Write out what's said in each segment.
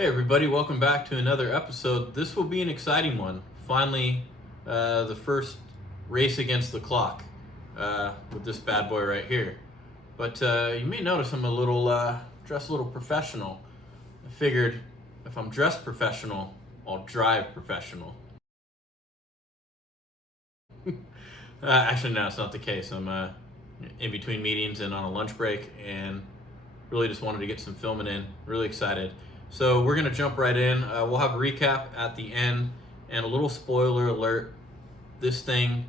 Hey everybody, welcome back to another episode. This will be an exciting one. Finally, the first race against the clock with this bad boy right here. But you may notice I'm a little dressed a little professional. I figured if I'm dressed professional, I'll drive professional. Actually, no, it's not the case. I'm in between meetings and on a lunch break, and really just wanted to get some filming in. Really excited. So we're gonna jump right in. We'll have a recap at the end and a little spoiler alert. This thing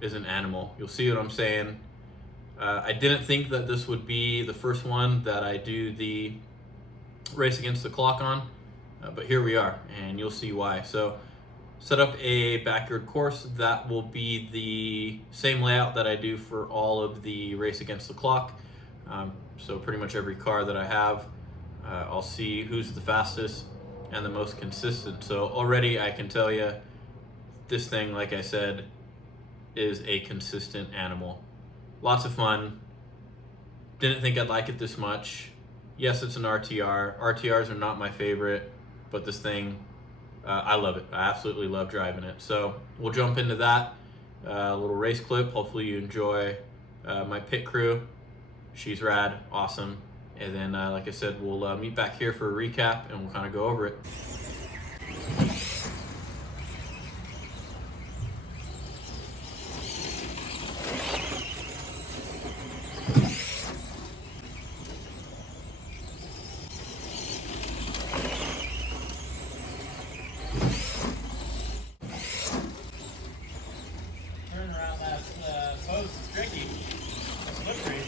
is an animal. You'll see what I'm saying. I didn't think that this would be the first one that I do the race against the clock on, but here we are, and you'll see why. So set up a backyard course that will be the same layout that I do for all of the race against the clock. So pretty much every car that I have, I'll see who's the fastest and the most consistent. So already I can tell you this thing, like I said, is a consistent animal. Lots of fun. Didn't think I'd like it this much. Yes, it's an RTR. RTRs are not my favorite, but this thing, I love it. I absolutely love driving it. So we'll jump into that. A little race clip. Hopefully you enjoy my pit crew. She's rad, awesome. And then, like I said, we'll meet back here for a recap and we'll kind of go over it. Turn around that post is tricky. It's slippery.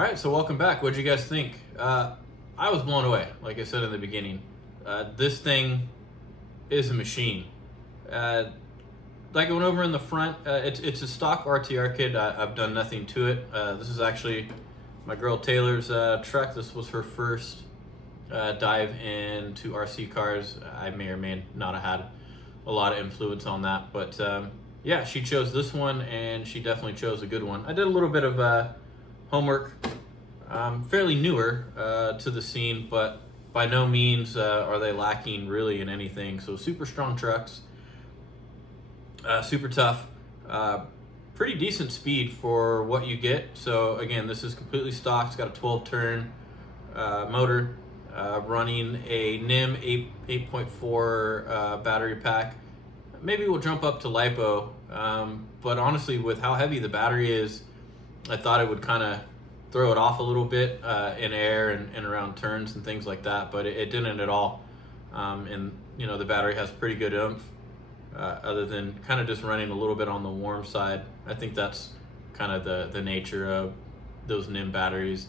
All right, so welcome back. What did you guys think? I was blown away, like I said in the beginning. This thing is a machine. Like I went over in the front, it's a stock RTR kit. I've done nothing to it. This is actually my girl Taylor's truck. This was her first dive into RC cars. I may or may not have had a lot of influence on that, but yeah, she chose this one, and she definitely chose a good one. I did a little bit of homework. Fairly newer to the scene, but by no means are they lacking really in anything. So super strong trucks, super tough, pretty decent speed for what you get. So again, this is completely stock. It's got a 12 turn motor, running a NIM 8.4 battery pack. Maybe we'll jump up to LiPo, but honestly, with how heavy the battery is, I thought it would kind of throw it off a little bit in air and around turns and things like that, but it didn't at all. And you know, the battery has pretty good oomph, other than kind of just running a little bit on the warm side. I think that's kind of the nature of those NIM batteries.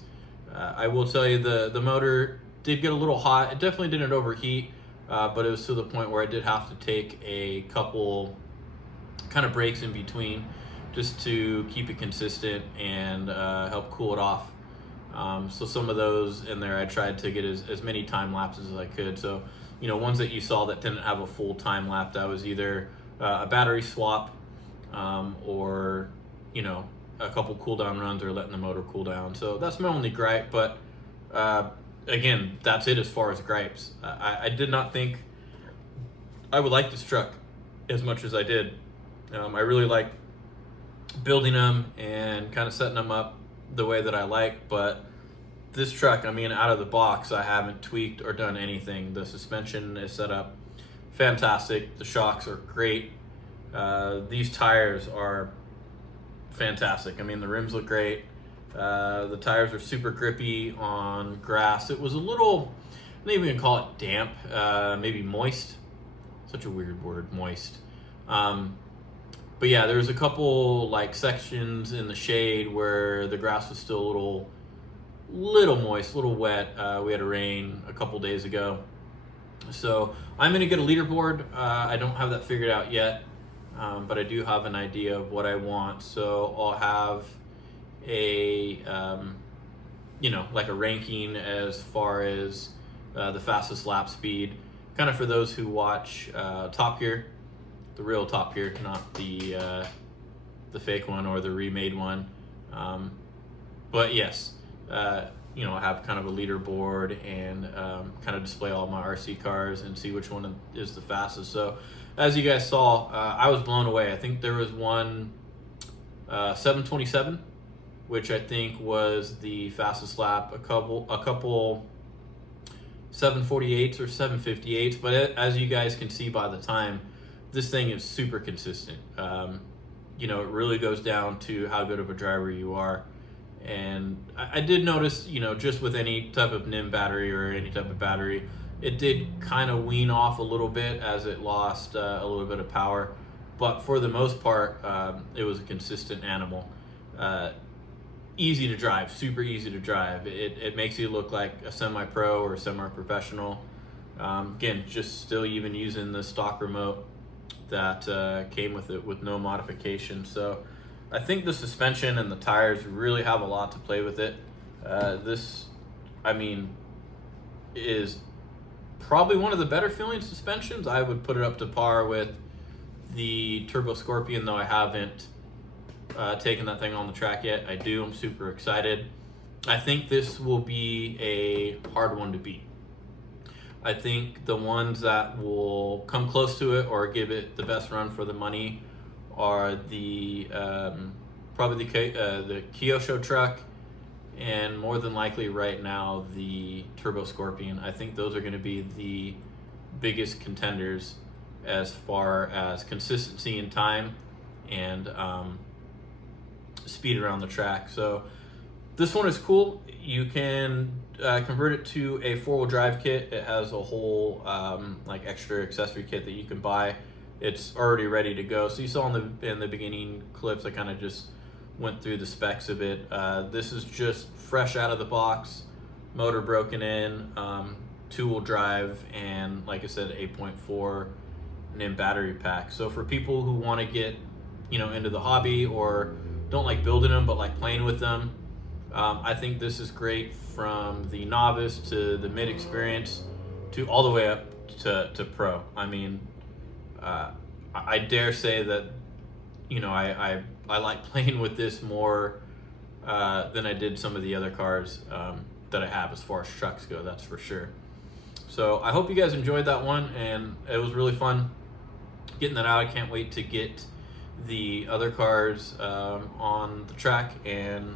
I will tell you, the motor did get a little hot. It definitely didn't overheat, but it was to the point where I did have to take a couple kind of breaks in between, just to keep it consistent and help cool it off. So some of those in there, I tried to get as many time lapses as I could. So, you know, ones that you saw that didn't have a full time lap, that was either a battery swap or, you know, a couple cool down runs or letting the motor cool down. So that's my only gripe, but again, that's it as far as gripes. I did not think I would like this truck as much as I did. I really like building them and kind of setting them up the way that I like, but this truck, I mean, out of the box, I haven't tweaked or done anything. The suspension is set up fantastic. The shocks are great. These tires are fantastic. I mean, the rims look great. The tires are super grippy on grass. It was a little, I don't even call it damp, maybe moist. Such a weird word, moist. But yeah, there was a couple like sections in the shade where the grass was still a little moist, a little wet. We had a rain a couple days ago. So I'm gonna get a leaderboard. I don't have that figured out yet, but I do have an idea of what I want. So I'll have a, you know, like a ranking as far as the fastest lap speed, kind of for those who watch Top Gear. The real Top Gear, not the fake one or the remade one. But yes, you know, I have kind of a leaderboard and kind of display all my RC cars and see which one is the fastest. So as you guys saw, I was blown away. I think there was one 727, which I think was the fastest lap. A couple 748s or 758s, but as you guys can see by the time, this thing is super consistent. You know, it really goes down to how good of a driver you are. And I did notice, you know, just with any type of NIM battery or any type of battery, it did kind of wean off a little bit as it lost a little bit of power. But for the most part, it was a consistent animal. Easy to drive, super easy to drive. It makes you look like a semi-pro or a semi-professional. Again, just still even using the stock remote that came with it with no modification. So I think the suspension and the tires really have a lot to play with it. This, I mean, is probably one of the better feeling suspensions. I would put it up to par with the Turbo Scorpion, though I haven't taken that thing on the track yet. I do, I'm super excited. I think this will be a hard one to beat. I think the ones that will come close to it or give it the best run for the money are the probably the Kyosho truck, and more than likely right now the Turbo Scorpion. I think those are going to be the biggest contenders as far as consistency in time and speed around the track. So this one is cool. You can convert it to a four-wheel drive kit. It has a whole like extra accessory kit that you can buy. It's already ready to go. So you saw in the beginning clips, I kind of just went through the specs a bit. This is just fresh out of the box, motor broken in, 2-wheel drive, and like I said, 8.4 NIM battery pack. So for people who want to get, into the hobby or don't like building them but like playing with them, I think this is great from the novice to the mid experience to all the way up to pro. I mean, I dare say that, I like playing with this more than I did some of the other cars that I have as far as trucks go, that's for sure. So I hope you guys enjoyed that one, and it was really fun getting that out. I can't wait to get the other cars on the track, and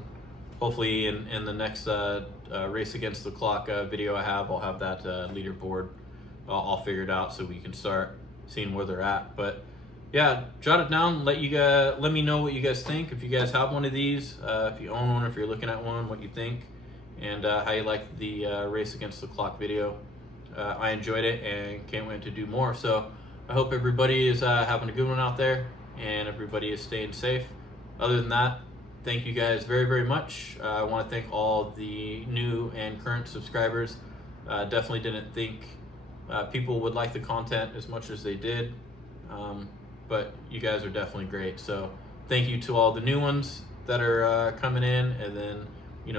hopefully in the next race against the clock video I have, I'll have that leaderboard all figured out so we can start seeing where they're at. But yeah, jot it down, let me know what you guys think, if you guys have one of these, if you own one, if you're looking at one, what you think, and how you like the race against the clock video. I enjoyed it and can't wait to do more. So I hope everybody is having a good one out there and everybody is staying safe. Other than that, thank you guys very, very much. I want to thank all the new and current subscribers. Definitely didn't think people would like the content as much as they did, but you guys are definitely great. So thank you to all the new ones that are coming in, and then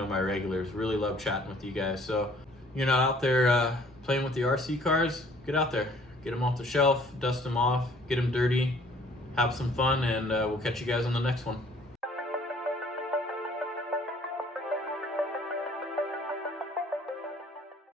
my regulars. Really love chatting with you guys. So you're not out there playing with the RC cars, get out there, get them off the shelf, dust them off, get them dirty, have some fun, and we'll catch you guys on the next one.